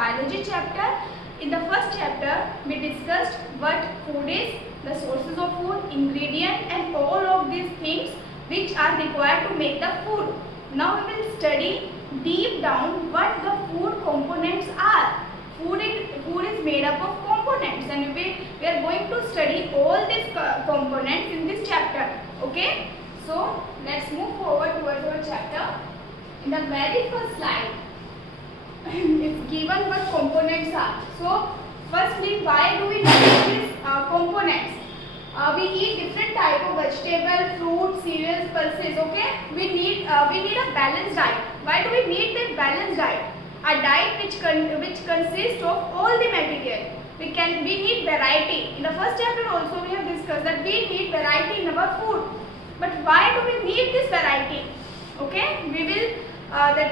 biology chapter. In the first chapter, we discussed what food is, the sources of food, ingredient, and all of these things which are required to make the food. Now we will study deep down what the food components are. Food is made up of components, and we are going to study all these components in this chapter. Okay? So let's move forward towards our chapter. In the very first slide, it's given what components are. So firstly, why do we need these components? We eat different type of vegetable, fruit, cereals, pulses. Okay, we need a balanced diet. Why do we need this balanced diet? A diet which consists of all the material. We need variety. In the first chapter also we have discussed that we need variety in our food. But why do we need this variety? Okay, we will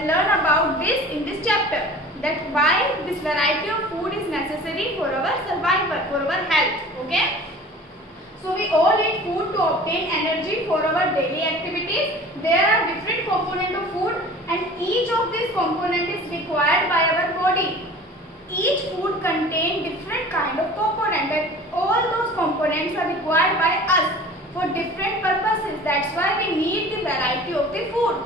learn about this in this chapter. That why this variety of food is necessary for our survival, for our health. Okay. So we all eat food to obtain energy for our daily activities. There are different components of food, and each of these components is required by our body. Each food contains different kind of components, and all those components are required by us for different purposes. That's why we need the variety of the food.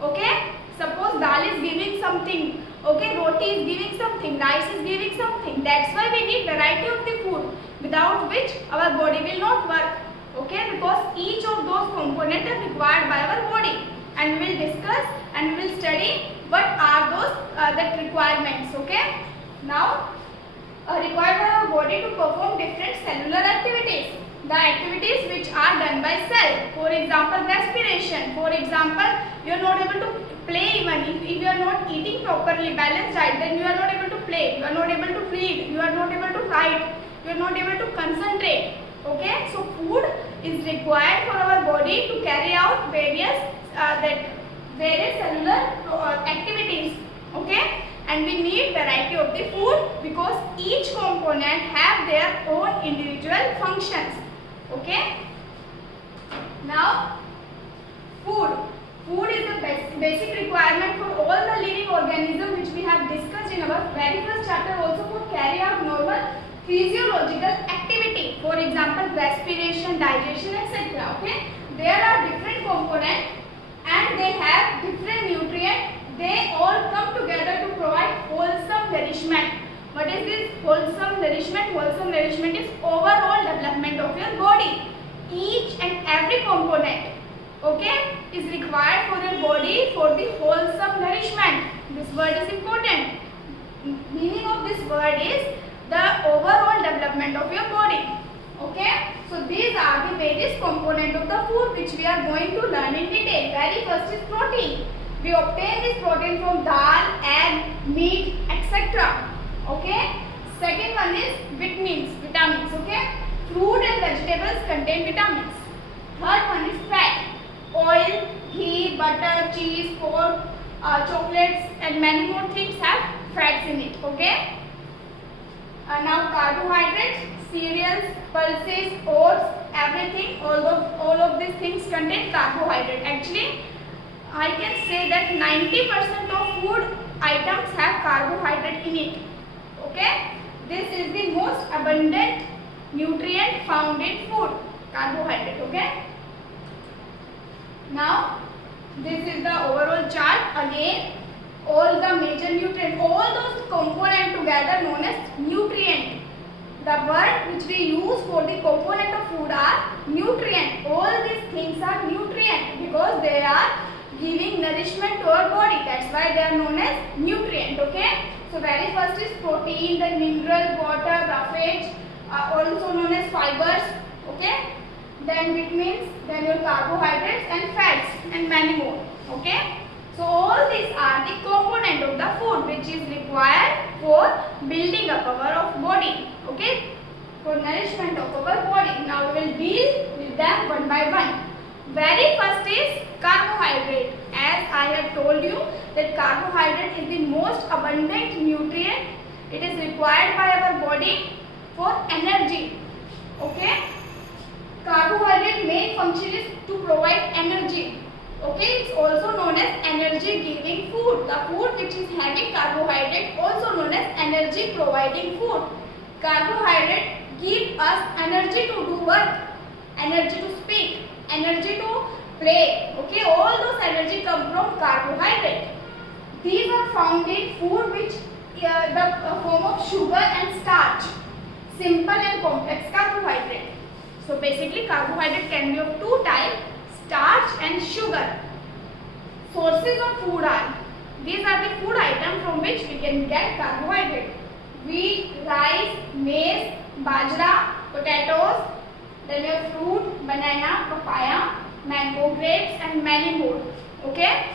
Okay? Suppose dal is giving something, okay, roti is giving something, rice is giving something. That's why we need variety of the food, without which our body will not work. Okay, because each of those components are required by our body, and we will discuss and we will study what are those that requirements. Okay, now required by our body to perform different cellular activities. The activities which are done by cell, for example respiration. For example, you are not able to play even if you are not eating properly balanced diet, then you are not able to play, you are not able to feed, you are not able to write, you are not able to concentrate. Okay, so food is required for our body to carry out various cellular activities. Okay, and we need variety of the food because each component have their own individual functions. Okay, now food is the basic requirement for all the living organisms, which we have discussed in our very first chapter also, for carry out normal physiological activity. For example, respiration, digestion, etc. Okay, there are different components and they have different nutrients. They all come together to provide wholesome nourishment. What is this wholesome nourishment? Wholesome nourishment is overall development of your body. Each and every component, okay, is required for your body for the wholesome nourishment. This word is important. Meaning of this word is the overall development of your body. Okay, so these are the various components of the food which we are going to learn in detail. Very first is protein. We obtain this protein from dal, egg, meat, etc. Okay. Second one is vitamins. Okay. Fruit and vegetables contain vitamins. Third one is fat. Oil, ghee, butter, cheese, pork, chocolates, and many more things have fats in it. Okay. Now carbohydrates, cereals, pulses, oats, everything, all of these things contain carbohydrate. Actually, I can say that 90% of food items have carbohydrate in it. Okay, this is the most abundant nutrient found in food, carbohydrate. Okay, now this is the overall chart. Again, all the major nutrients, all those components together known as nutrient. The word which we use for the component of food are nutrient. All these things are nutrient because they are giving nourishment to our body. That's why they are known as nutrient. Okay. So very first is protein, then mineral, water, roughage, also known as fibers. Okay. Then vitamins, then your carbohydrates and fats and many more. Okay. So all these are the component of the food which is required for building up our body. Okay. For nourishment of our body. Now we will deal with them one by one. Very first is carbohydrate. As I have told you that carbohydrate is the most abundant nutrient. It is required by our body for energy. Okay. Carbohydrate main function is to provide energy. Okay, it's also known as energy giving food. The food which is having carbohydrate also known as energy providing food. Carbohydrate give us energy to do work, energy to speak, energy to play. Okay, all those energy come from carbohydrate. These are found in food which the form of sugar and starch, simple and complex carbohydrate. So basically carbohydrate can be of two types, starch and sugar. Sources of food are, these are the food items from which we can get carbohydrate: wheat, rice, maize, bajra, potatoes, then we have fruit, banana, papaya, mango, grapes and many more. Okay,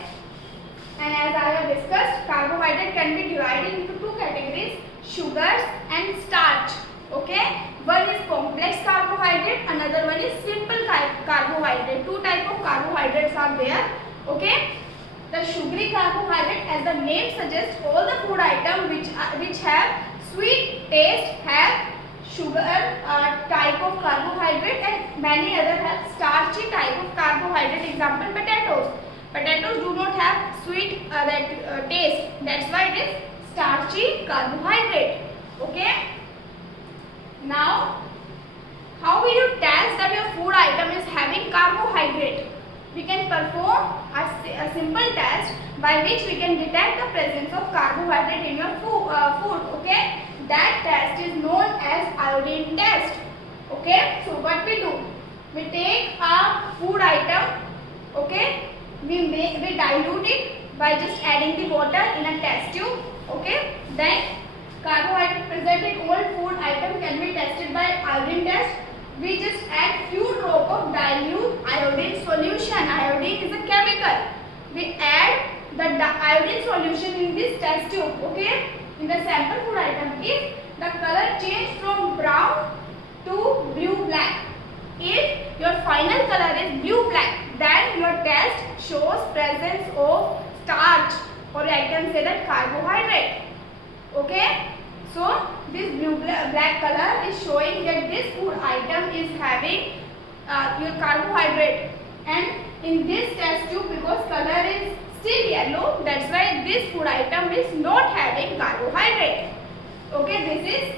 and as I have discussed, carbohydrate can be divided into two categories, sugars and starch. Okay, one is complex carbohydrate, another one is simple carbohydrate. Two type of carbohydrates are there. Okay, the sugary carbohydrate, as the name suggests, all the food items which have sweet taste have sugar type of carbohydrate, and many other have starchy type of carbohydrate. Example, potatoes. Potatoes do not have sweet taste. That's why it is starchy carbohydrate. Okay. Now, how will you test that your food item is having carbohydrate? We can perform a simple test by which we can detect the presence of carbohydrate in your food. Okay, that test is known as iodine test. Okay, so what we do? We take a food item. Okay, we dilute it by just adding the water in a test tube. Okay, then carbohydrate present in all food item can be tested by iodine test. We just add few drop of dilute iodine solution. Iodine is a chemical. We add the iodine solution in this test tube. Okay, in the sample food item, if the color change from brown to blue black, if your final color is blue black, then your test shows presence of starch, or I can say that carbohydrate. Okay, so this blue black color is showing that this food item is having your carbohydrate, and in this test tube, because color is still yellow, that's why this food item is not having carbohydrate. Okay, this is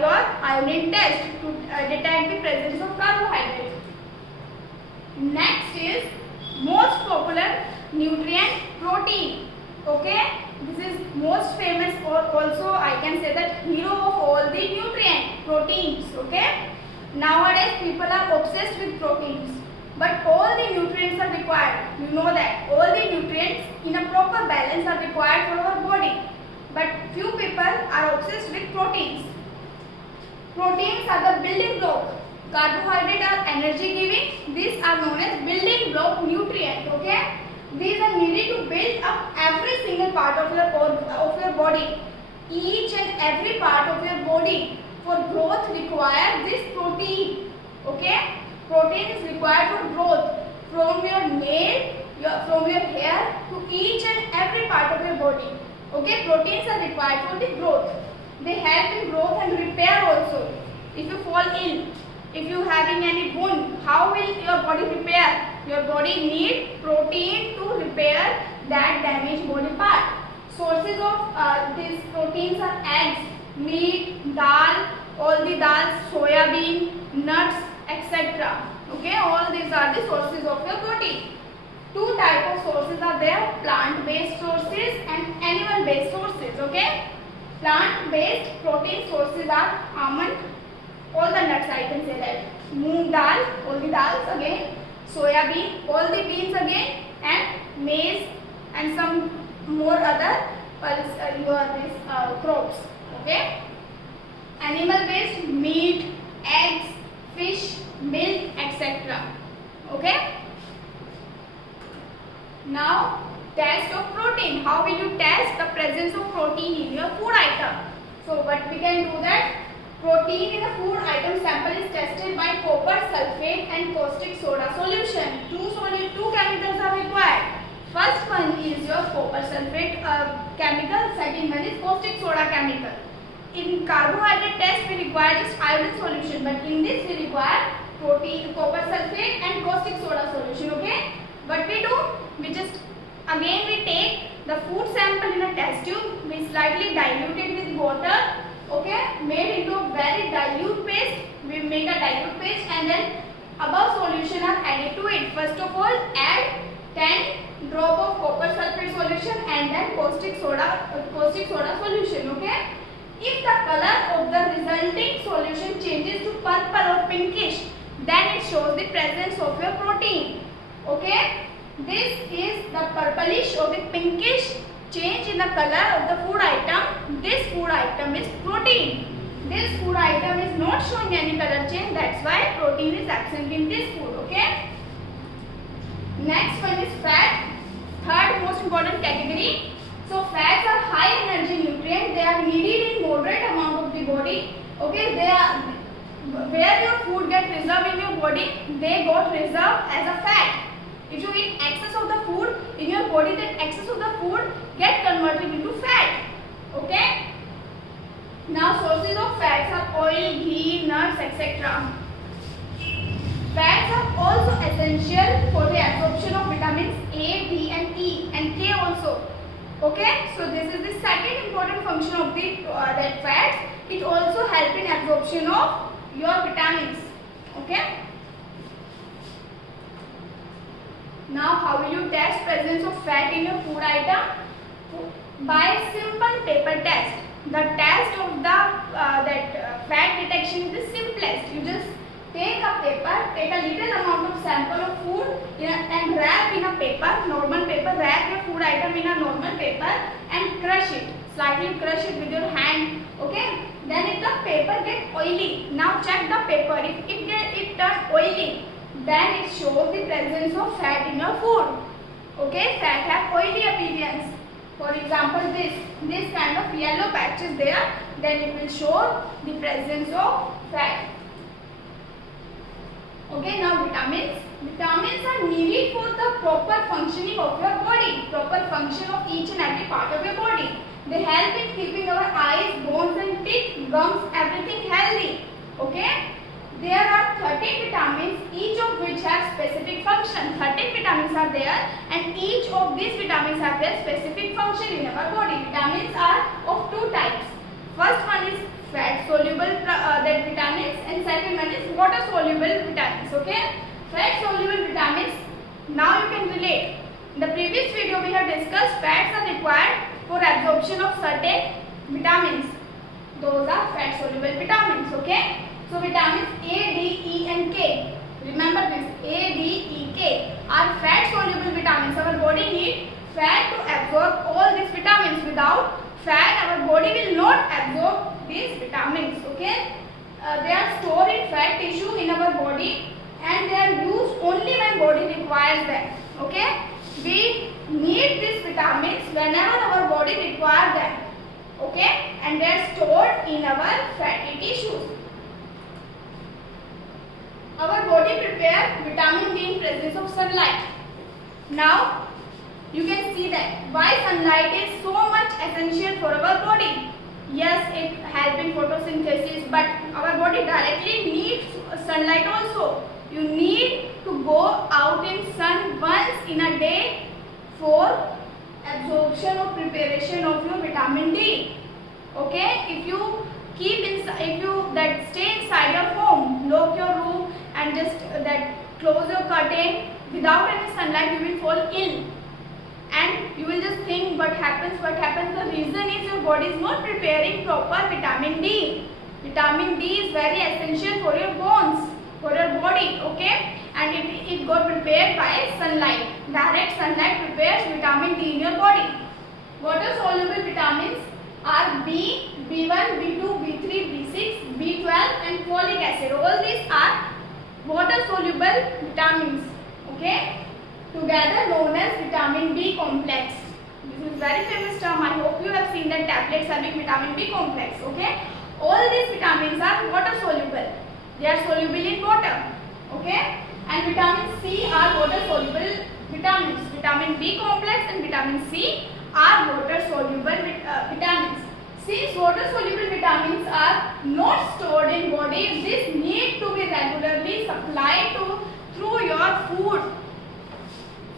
your iodine test to detect the presence of carbohydrate. Next is most popular nutrient, protein. Okay, this is most famous, or also I can say that hero of all the nutrient, proteins. Okay, nowadays people are obsessed with proteins, but all the nutrients are required. You know that all the nutrients in a proper balance are required for our body, but few people are obsessed with proteins. Proteins are the building block. Carbohydrates are energy giving. These are known as building block nutrients. Okay, these are needed to build up every single part of your body. Each and every part of your body for growth require this protein. Okay, protein is required for growth, from your nail, from your hair to each and every part of your body. Okay, proteins are required for the growth. They help in growth and repair also. If you fall ill, if you having any wound, how will your body repair? Your body need protein to repair that damaged body part. Sources of these proteins are eggs, meat, dal, all the dals, soya bean, nuts, etc. Okay, all these are the sources of your protein. Two types of sources are there: plant-based sources and animal-based sources. Okay, plant-based protein sources are almond, all the nuts I can say that, moong dal, all the dals again, soya bean, all the beans again, and maize and some more other crops. Okay, animal-based, meat, eggs, fish, milk, etc. Okay. Now, test of protein. How will you test the presence of protein in your food item? So, what we can do that? Protein in a food item sample is tested by copper sulfate and caustic soda solution. Two chemicals are required. First one is your copper sulfate chemical. Second one is caustic soda chemical. In carbohydrate test we require just iodine solution, but in this we require protein, copper sulfate and caustic soda solution. Okay. what we do, we just again we take the food sample in a test tube, we slightly dilute it with water, okay, made into a very dilute paste. We make a dilute paste and then above solution are added to it. First of all, add 10 drop of copper sulfate solution and then caustic soda solution, okay. If the color of the resulting solution changes to purple or pinkish, then it shows the presence of your protein, okay. This is the purplish or the pinkish change in the color of the food item. This food item is protein. This food item is not showing any color change, that's why protein is absent in this food, okay. Next one is fat, third most important category. So fats are high energy nutrient, they are needed in moderate amount of the body, okay. They are where your food get reserved in your body, they got reserved as a fat. If you eat excess of the food in your body, that excess of the food get converted into fat, okay. Now sources of fats are oil, ghee, nuts, etc. Fats are also essential for the absorption of vitamins A, D and E and K also, okay. So this is the second important function of the that fats. It also help in absorption of your vitamins, okay. Now how will you test presence of fat in your food item? By simple paper test. The test of the fat detection is the simplest. You just take a paper, take a little amount of sample of food and wrap in a paper, normal paper, wrap your food item in a normal paper and crush it, slightly crush it with your hand, okay. Then if the paper get oily, now check the paper, if it turn oily, then it shows the presence of fat in your food, okay. Fat have oily appearance. For example, this kind of yellow patch is there, then it will show the presence of fat. Okay, now vitamins. Vitamins are needed for the proper functioning of your body, proper function of each and every part of your body. They help in keeping our eyes, bones and teeth, gums, everything healthy. Okay. There are 13 vitamins, each of which have specific function. 13 vitamins are there and each of these vitamins have their specific function in our body. Vitamins are of two types. First one is fat soluble vitamins and second one is water soluble vitamins. Okay. Fat soluble vitamins, now you can relate. In the previous video we have discussed fats are required for absorption of certain vitamins. Those are fat soluble vitamins. Okay. So vitamins A, D, E and K. Remember this, A, D, E, K are fat soluble vitamins. Our body needs fat to absorb all these vitamins. Without fat, our body will not absorb these vitamins. Okay. They are stored in fat tissue in our body and they are used only when body requires them. Okay. We need these vitamins whenever our body requires them. Okay. And they are stored in our fatty tissues. Our body prepares vitamin D in presence of sunlight. Now, you can see that why sunlight is so much essential for our body. Yes, it helps in photosynthesis, but our body directly needs sunlight also. You need to go out in sun once in a day for absorption or preparation of your vitamin D. Okay, if you stay inside your home, lock your room and just close your curtain without any sunlight, you will fall ill and you will just think what happens. The reason is your body is not preparing proper vitamin D. Vitamin D is very essential for your bones, for your body, okay, and it got prepared by sunlight. Direct sunlight prepares vitamin D in your body. Water soluble vitamins are B, B1, B2, B3, B6, B12 and folic acid. All these are water soluble vitamins, okay, together known as vitamin B complex. This is very famous term. I hope you have seen that tablets having vitamin B complex. Okay, all these vitamins are water soluble. They are soluble in water. Okay, and vitamin C are water soluble vitamins. Vitamin B complex and vitamin C are water soluble vitamins. Since water soluble vitamins are not stored in body, this need to be regularly supplied through your food.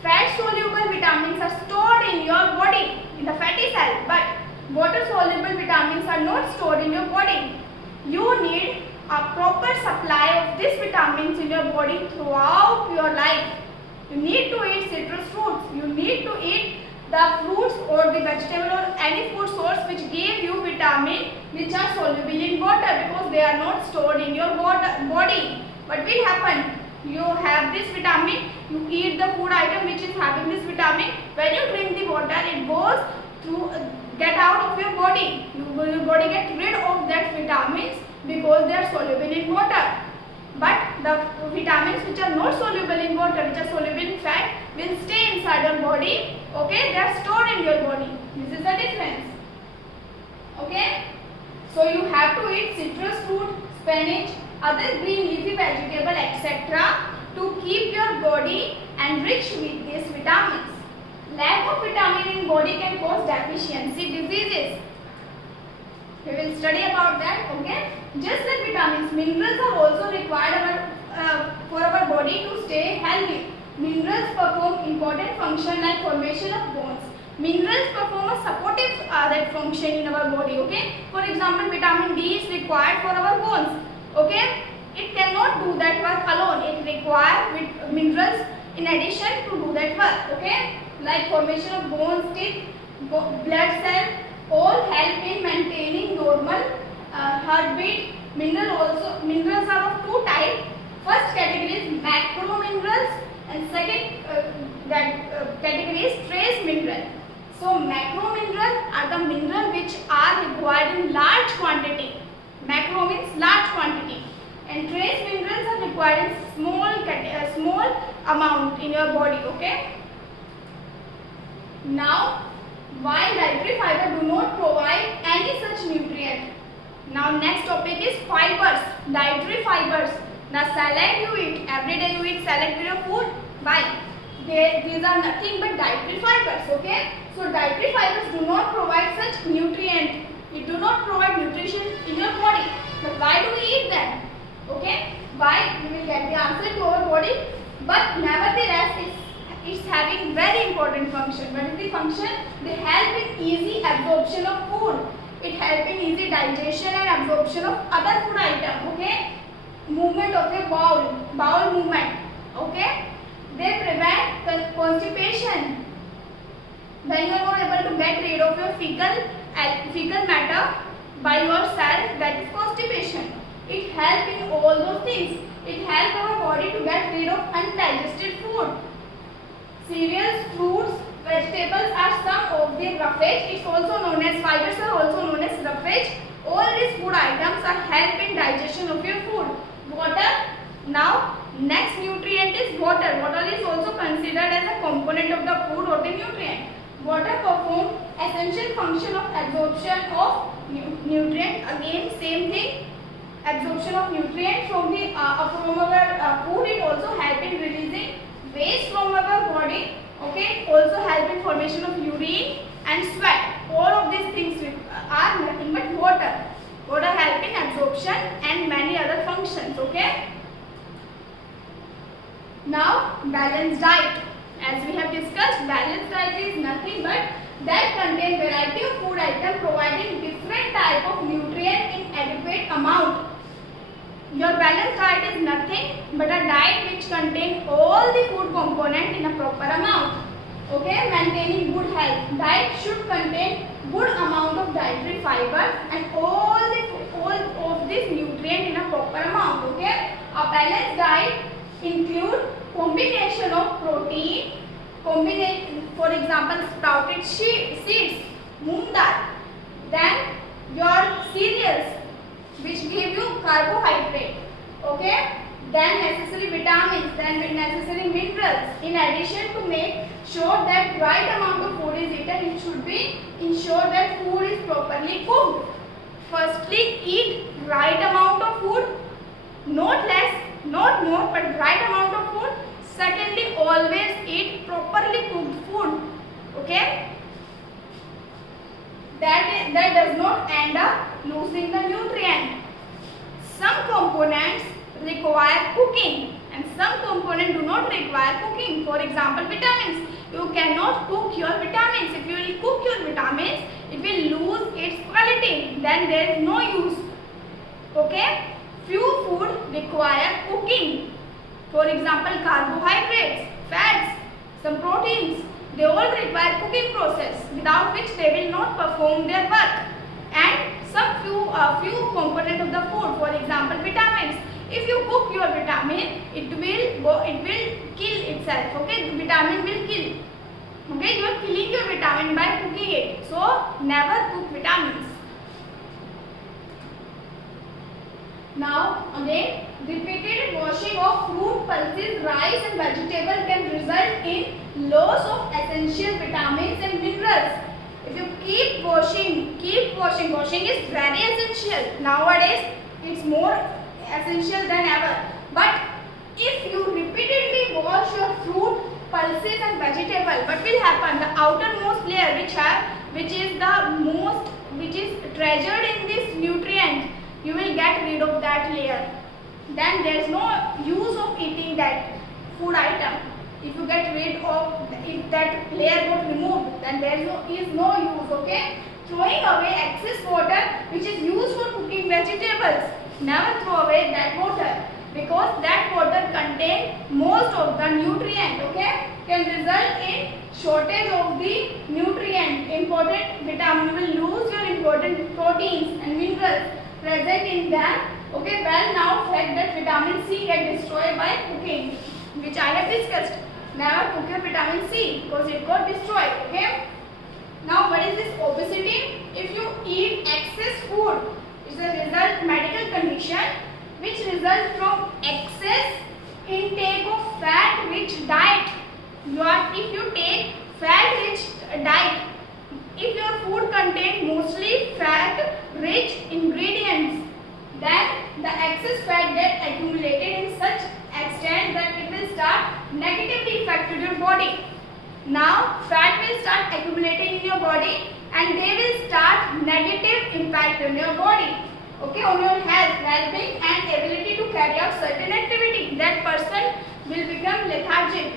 Fat soluble vitamins are stored in your body in the fatty cell, but water soluble vitamins are not stored in your body. You need a proper supply of these vitamins in your body throughout your life. You need to eat citrus fruits. You need to eat the fruits or the vegetable or any food source which give you vitamin which are soluble in water, because they are not stored in your body. What will happen? You have this vitamin, you eat the food item which is having this vitamin. When you drink the water, it goes to get out of your body. Your body get rid of that vitamins because they are soluble in water. But the vitamins which are not soluble in water, which are soluble in fat, will stay inside your body. Okay, they are stored in your body. This is the difference. Okay, so you have to eat citrus fruit, spinach, other green leafy vegetable, etc. to keep your body enriched with these vitamins. Lack of vitamin in body can cause deficiency diseases. We will study about that. Okay, just like vitamins, minerals are also required for our body to stay healthy. Minerals perform important function like formation of bones. Minerals perform a supportive that function in our body. Okay, for example, vitamin D is required for our bones. Okay, it cannot do that work alone. It requires minerals in addition to do that work. Okay, like formation of bones, teeth, blood cell, all help in maintaining normal heartbeat. Minerals are of two types. First category is macro minerals and second category is trace mineral. So macro minerals are the minerals which are required in large quantity. Macro means large quantity, and trace minerals are required in small amount in your body. Okay. Now, why dietary fiber do not provide any such nutrient? Now next topic is fibers, dietary fibers. The salad you eat, every day you eat salad with your food. Why? These are nothing but dietary fibers. Okay. So dietary fibers do not provide such nutrient. It do not provide nutrition in your body. But why do we eat them? Okay. Why? We will get the answer to our body. But nevertheless, it's having very important function. What is the function? They help in easy absorption of food. It help in easy digestion and absorption of other food item. Okay. Movement of your bowel movement. Okay. They prevent constipation. When you are not able to get rid of your fecal matter by yourself, that is constipation. It helps in all those things. It helps our body to get rid of undigested food. Cereals, fruits, vegetables are some of the roughage. It's also known as fibers are also known as roughage. All these food items are help in digestion of your food. Water. Now next nutrient is water. Water is also considered as a component of the food or the nutrient. Water performs essential function of absorption of nutrient. Again same thing. Absorption of nutrient from our food. It also help in releasing waste from our body. Okay. Also help in formation of urine and sweat. All of these things are nothing but water. Water help in absorption and many other functions. Okay. Now balanced diet. As we have discussed, balanced diet is nothing but that contain variety of food items providing different type of nutrient in adequate amount. Your balanced diet is nothing but a diet which contains all the food component in a proper amount. Okay, maintaining good health. Diet should contain good amount of dietary fiber and all of this nutrient in a proper amount. Okay, a balanced diet include combination of protein, for example sprouted seeds, moong dal, then your cereals which give you carbohydrate, okay, then necessary vitamins, then necessary minerals. In addition, to make sure that right amount of food is eaten, it should be ensure that food is properly cooked. Firstly, eat right amount of food, not less, not more, but right amount of food. Secondly, always eat properly cooked food. Okay, that does not end up losing the nutrient. Some components require cooking and some components do not require cooking. For example, vitamins. You cannot cook your vitamins. If you will cook your vitamins, it will lose its quality. Then there is no use. Okay? Few food require cooking. For example, carbohydrates, fats, some proteins. They all require cooking process, without which they will not perform their work. And some few components of the food. For example, vitamins. If you cook your vitamin, it will kill itself. Okay, the vitamin will kill. Okay, you are killing your vitamin by cooking it. So never cook vitamins. Now again, repeated washing of fruit, pulses, rice and vegetable can result in loss of essential vitamins and minerals. If you keep washing, washing is very essential. Nowadays, it's more essential than ever. But if you repeatedly wash your fruit, pulses and vegetable, what will happen? The outermost layer which is treasured in this nutrient, you will get rid of that layer. Then there is no use of eating that food item. If you get rid of, if that layer got removed, then there is no use. Okay? Throwing away excess water which is used for cooking vegetables. Never throw away that water, because that water contains most of the nutrient. Okay? Can result in shortage of the nutrient, important vitamin. You will lose your important proteins and minerals present in them. Okay? Well, now fact that vitamin C get destroyed by cooking, which I have discussed. Never cook your vitamin C because it got destroyed. Okay? Now what is this obesity? If you eat excess food, it's a result medical condition which results from excess intake of fat rich diet. If you take fat rich diet, if your food contains mostly fat rich ingredients, then the excess fat gets accumulated in such extent that it will start negatively affecting your body. Now fat will start accumulating in your body and they will start negative impact on your body. Okay, on your health, well-being and ability to carry out certain activity. That person will become lethargic.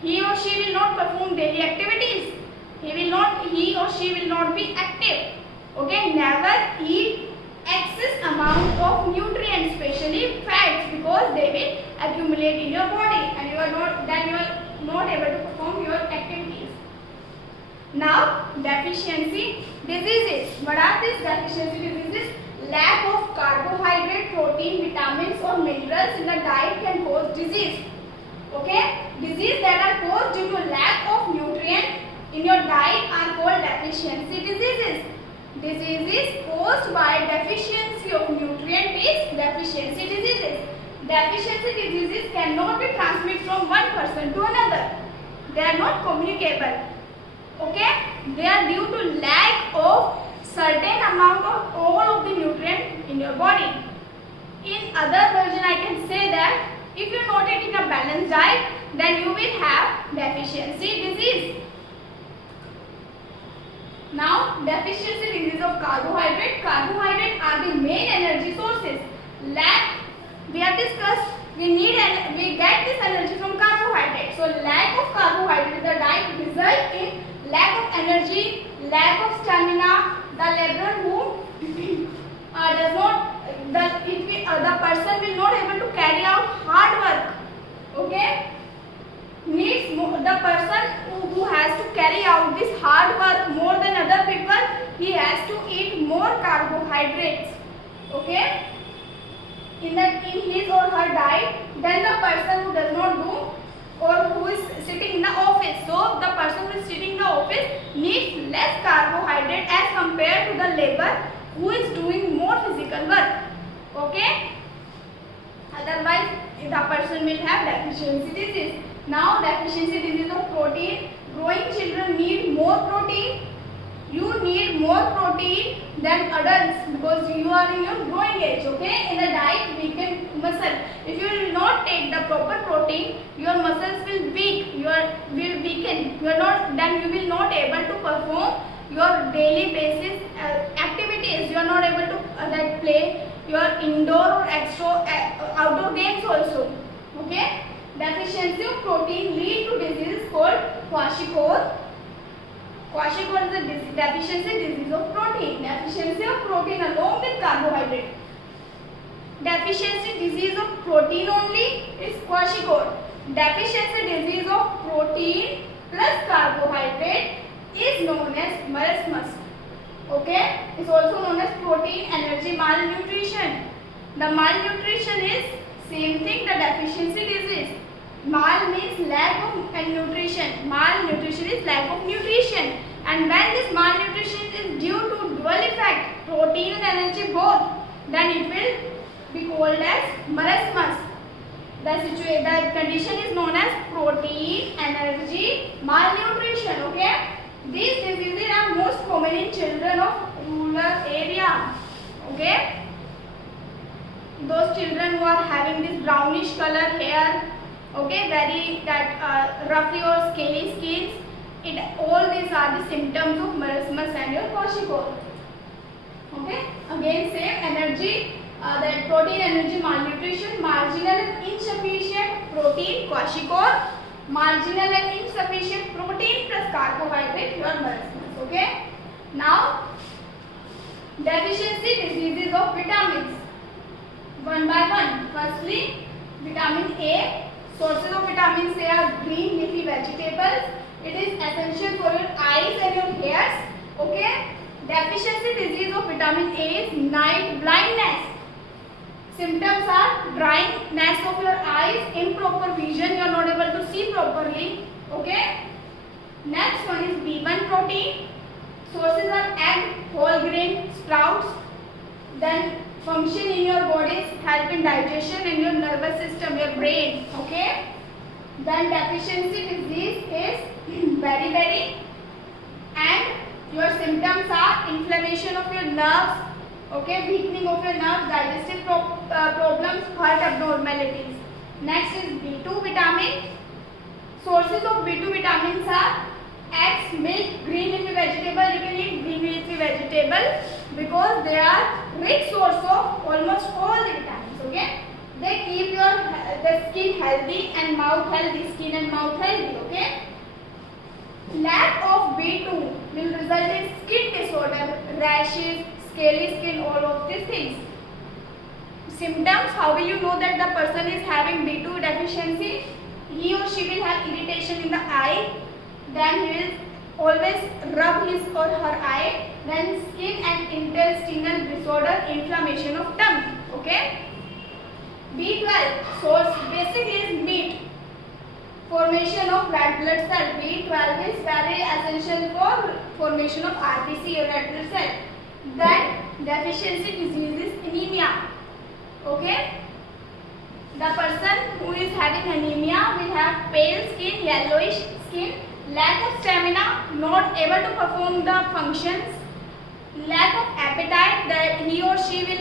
He or she will not perform daily activities. He or she will not be active. Okay, never eat excess amount of nutrients, especially fats, because they will accumulate in your body and you are not able to perform your activities. Now, deficiency diseases. What are these deficiency diseases? Lack of carbohydrate, protein, vitamins or minerals in the diet can cause disease. Okay? Diseases that are caused due to lack of nutrient in your diet are called deficiency diseases. Diseases caused by deficiency of nutrient is deficiency diseases. Deficiency diseases cannot be transmitted from one person to another. They are not communicable. Okay? They are due to lack of certain amount of all of the nutrient in your body. In other version, I can say that if you are not eating a balanced diet, then you will have deficiency disease. Now, deficiency disease of carbohydrate. Carbohydrates are the main energy sources. We have discussed, we get this energy from carbohydrates. So, lack of carbohydrate in the diet result in lack of energy, lack of stamina. The laborer who the person will not able to carry out hard work. Okay? Needs more, the person who has to carry out this hard work more than other people, he has to eat more carbohydrates. Okay? In his or her diet than the person who does not do or who is sitting in the office. So the person who is sitting in the office needs less carbohydrate as compared to the laborer who is doing more physical work. Okay? Otherwise, the person will have deficiency disease. Now, deficiency disease of protein. Growing children need more protein. You need more protein than adults because you are in your growing age. Okay? In the diet, weaken muscle. If you will not take the proper protein, your muscles will weaken. Then you will not able to perform your daily basis activities. You are not able to play your indoor or outdoor games also. Okay. Deficiency of protein lead to disease called kwashiorkor. Kwashiorkor is a deficiency disease of protein. Deficiency of protein along with carbohydrate. Deficiency disease of protein only is kwashiorkor. Deficiency disease of protein plus carbohydrate is known as marasmus. Okay, it's also known as protein energy malnutrition. The malnutrition is same thing, the deficiency disease. Mal means lack of nutrition. Malnutrition is lack of nutrition. And when this malnutrition is due to dual effect, protein and energy both, then it will be called as marasmus. The condition is known as protein energy malnutrition. Okay. These diseases are most common in children of rural area. Okay. Those children who are having this brownish color hair, okay, very roughy or scaly skins, all these are the symptoms of marasmus and your kwashiorkor. Okay. Again same energy, that protein energy malnutrition, marginal and insufficient protein kwashiorkor, marginal and insufficient protein plus carbohydrate your marasmus. Okay. Now deficiency diseases of vitamins. One by one. Firstly, vitamin A. Sources of vitamin A are green leafy vegetables. It is essential for your eyes and your hairs. Okay. Deficiency disease of vitamin A is night blindness. Symptoms are dryness of your eyes, improper vision, you are not able to see properly. Okay. Next one is B1 protein. Sources are egg, whole grain, sprouts. Then function in your bodies, help in digestion and your nervous system, your brain. Okay. Then deficiency disease is beriberi, and your symptoms are inflammation of your nerves, okay, weakening of your nerves, digestive problems, heart abnormalities. Next is B2 vitamin. Sources of B2 vitamins are eggs, milk, green leafy vegetable. You can eat green leafy vegetable because they are rich source of almost all the vitamins. Okay, they keep the skin healthy and mouth healthy, skin and mouth healthy. Okay. Lack of B2 will result in skin disorder, rashes, scaly skin, all of these things. Symptoms, how will you know that the person is having B2 deficiency? He or she will have irritation in the eye, then he will always rub his or her eye, then skin and intestinal disorder, inflammation of tongue. Okay. B12 source basically is meat. Formation of red blood cell. B12 is very essential for formation of RBC or red blood cell. Then deficiency disease is anemia. Okay. The person who is having anemia will have pale skin, yellowish skin, lack of stamina, not able to perform the functions, lack of appetite, that he or she has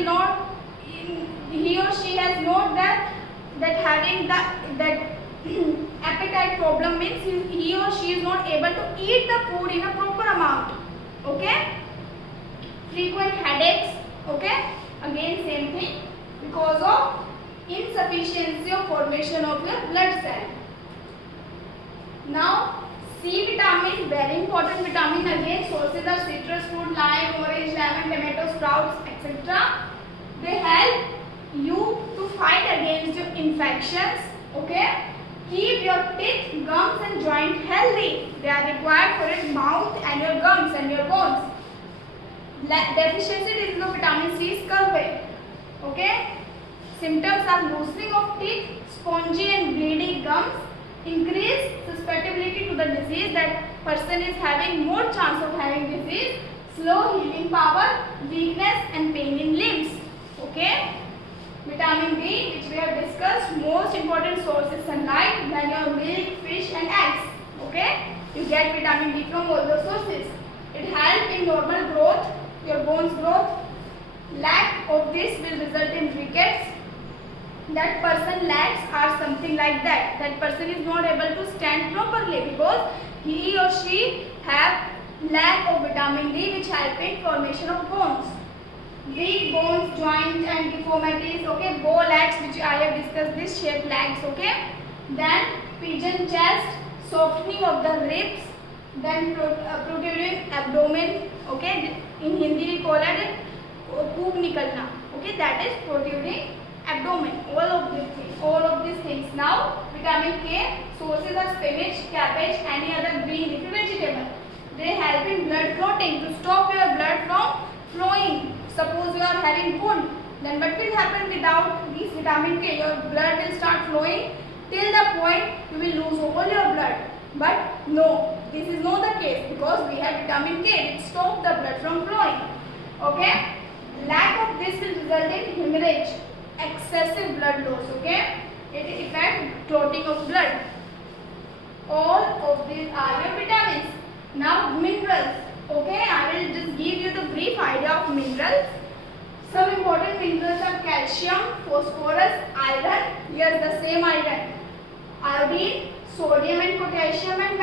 not that having that appetite problem means he or she is not able to eat the food in a proper amount. Okay. Frequent headaches. Okay. Again same thing, because of insufficiency of formation of your blood cell. Now C vitamin, very important vitamin. Again sources are citrus fruit, lime, orange, lemon, tomato, sprouts, etc. They help you to fight against your infections. Okay. Keep your teeth, gums and joint healthy. They are required for your mouth and your gums and your bones. Deficiency disease of vitamin C is scurvy. Okay. Symptoms are loosening of teeth, spongy and bleedy gums, increased susceptibility to the disease, that person is having more chance of having disease, slow healing power, weakness and pain in limbs. Okay. Vitamin D, which we have discussed, most important source is sunlight, then your milk, fish and eggs. Okay. You get vitamin D from all those sources. It helps in normal growth, your bones growth. Lack of this will result in rickets. That person lacks or something like that. That person is not able to stand properly because he or she have lack of vitamin D, which help in formation of bones. weak bones, joints and deformities. Okay, bow legs, which I have discussed this, shaped legs. Okay, then pigeon chest, softening of the ribs, then protruding abdomen. Okay, in Hindi we call it poop nikalna. Okay, that is protruding abdomen. All of these things. Now, vitamin K sources are spinach, cabbage, any other green leafy vegetable. They help in blood clotting, to stop your blood from flowing. Suppose you are having wound, then what will happen without this vitamin K? Your blood will start flowing till the point you will lose all your blood. But no, this is not the case, because we have vitamin K which stops the blood from flowing. Okay? Lack of this will result in hemorrhage, excessive blood loss. Okay? It affects clotting of blood. All of these are your vitamins. Now minerals. Okay, I will just give you the brief idea of minerals. Some important minerals are calcium, phosphorus, iron. Here's the same iron. Iodine, sodium and potassium and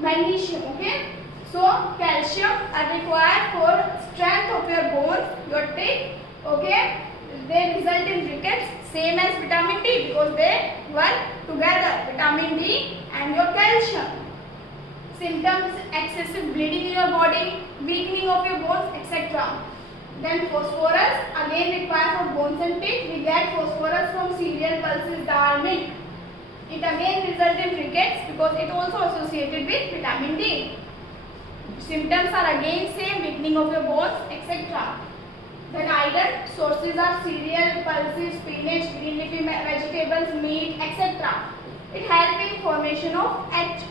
magnesium. Okay. So calcium are required for strength of your bones, your teeth. Okay. They result in rickets, same as vitamin D, because they work together. Vitamin D and your calcium. Symptoms: excessive bleeding in your body, weakening of your bones, etc. Then phosphorus, again required for bones and teeth. We get phosphorus from cereal, pulses, dal, milk. It again results in rickets, because it also associated with vitamin D. Symptoms are again same, weakening of your bones, etc. Then iron sources are cereal, pulses, spinach, green leafy vegetables, meat, etc. It helps in formation of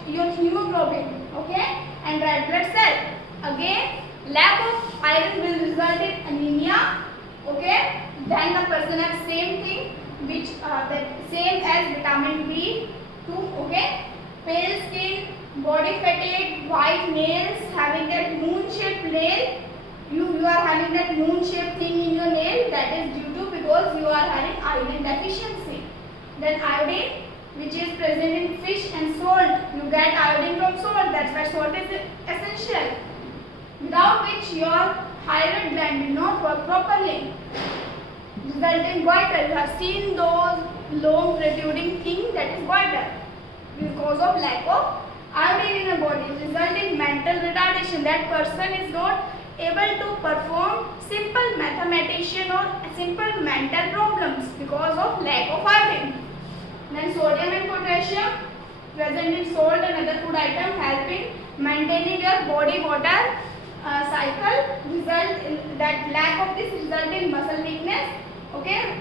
your hemoglobin, okay, and red blood cell. Again, lack of iron will result in anemia, okay. Then the person has same thing, which the same as vitamin B2, okay. Pale skin, body fatigue, white nails, having that moon-shaped nail. You are having that moon-shaped thing in your nail. That is due to because you are having iron deficiency. Then iodine, which is present in fish and salt. You get iodine from salt. That's why salt is essential. Without which your thyroid gland will not work properly. Result in goiter. You have seen those long protruding thing, that is goiter. Because of lack of iodine in the body. Result in mental retardation. That person is not able to perform simple mathematician or simple mental problems because of lack of iodine. Then sodium and potassium present in salt and other food items help in maintaining your body water cycle. Result in that lack of this result in muscle weakness. Okay.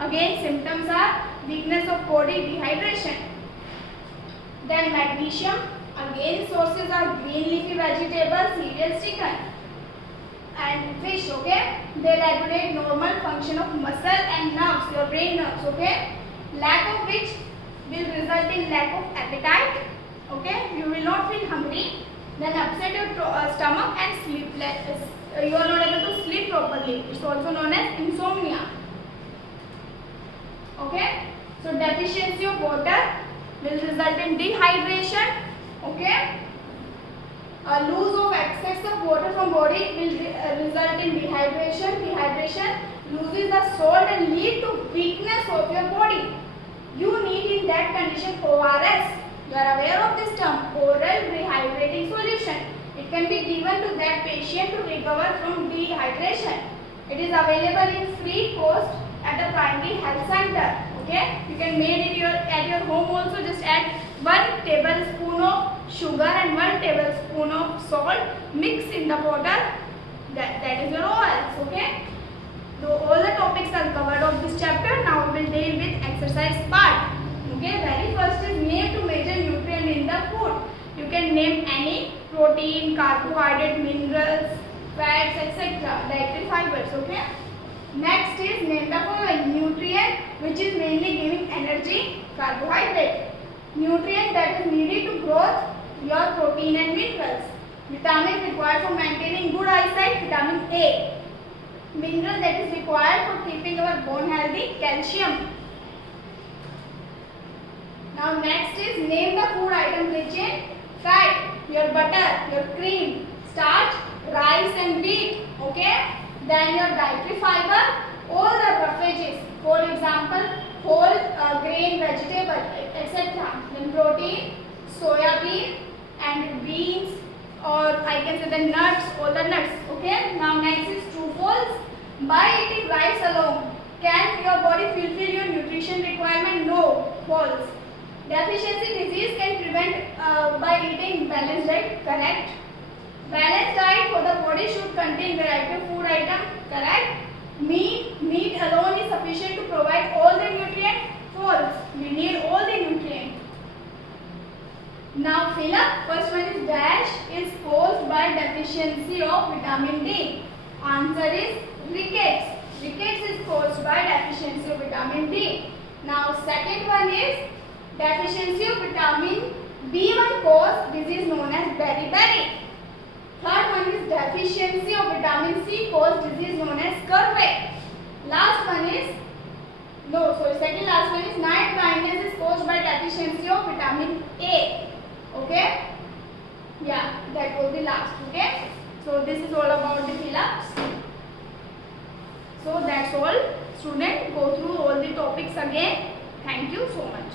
Again, symptoms are weakness of body, dehydration. Then magnesium. Again, sources are green leafy vegetables, cereals, chicken and fish. Okay. They regulate normal function of muscle and nerves, your brain nerves. Okay. Lack of which will result in lack of appetite. Okay, you will not feel hungry. Then upset your stomach and sleepless. You are not able to sleep properly. It's also known as insomnia. Okay, so deficiency of water will result in dehydration. Okay, a loss of excess of water from body will result in dehydration. Dehydration loses the salt and lead to weakness of your body. You need in that condition ORS. You are aware of this term, oral rehydrating solution. It can be given to that patient to recover from dehydration. It is available in free cost at the primary health center. Okay, you can make it at your home also. Just add 1 tablespoon of sugar and 1 tablespoon of salt. Mix in the water. That is your ORS. Okay. So all the topics are covered of this chapter. Now we will deal with exercise part. Okay, very first is name to major nutrient in the food. You can name any protein, carbohydrate, minerals, fats, etc. Dietary fibers. Okay. Next is name the following nutrient which is mainly giving energy, carbohydrate. Nutrient that is needed to growth, your protein and minerals. Vitamin required for maintaining good eyesight, vitamin A. Mineral that is required for keeping our bone healthy, calcium. Now next is name the food item rich in fat, your butter, your cream, starch, rice and wheat. Okay. Then your dietary fiber, all the roughages, for example, whole grain vegetable, etc. Then protein, soya bean and beans, or I can say the nuts, all the nuts. Okay. Now next is true false. By eating rice alone, can your body fulfill your nutrition requirement? No. False. Deficiency disease can prevent by eating balanced diet. Correct. Balanced diet for the body should contain variety of food item. Correct. Meat alone is sufficient to provide all the nutrients. False. We need all the nutrients. Now fill up. First one is dash is caused by deficiency of vitamin D. Answer is rickets. Rickets is caused by deficiency of vitamin D. Now second one is deficiency of vitamin B1 cause disease known as beriberi. Third one is deficiency of vitamin C cause disease known as scurvy. Last one is second last one is night blindness is caused by deficiency of vitamin A. Okay? Yeah, that will be last. Okay? So this is all about the fill-ups. So that's all. Student, go through all the topics again. Thank you so much.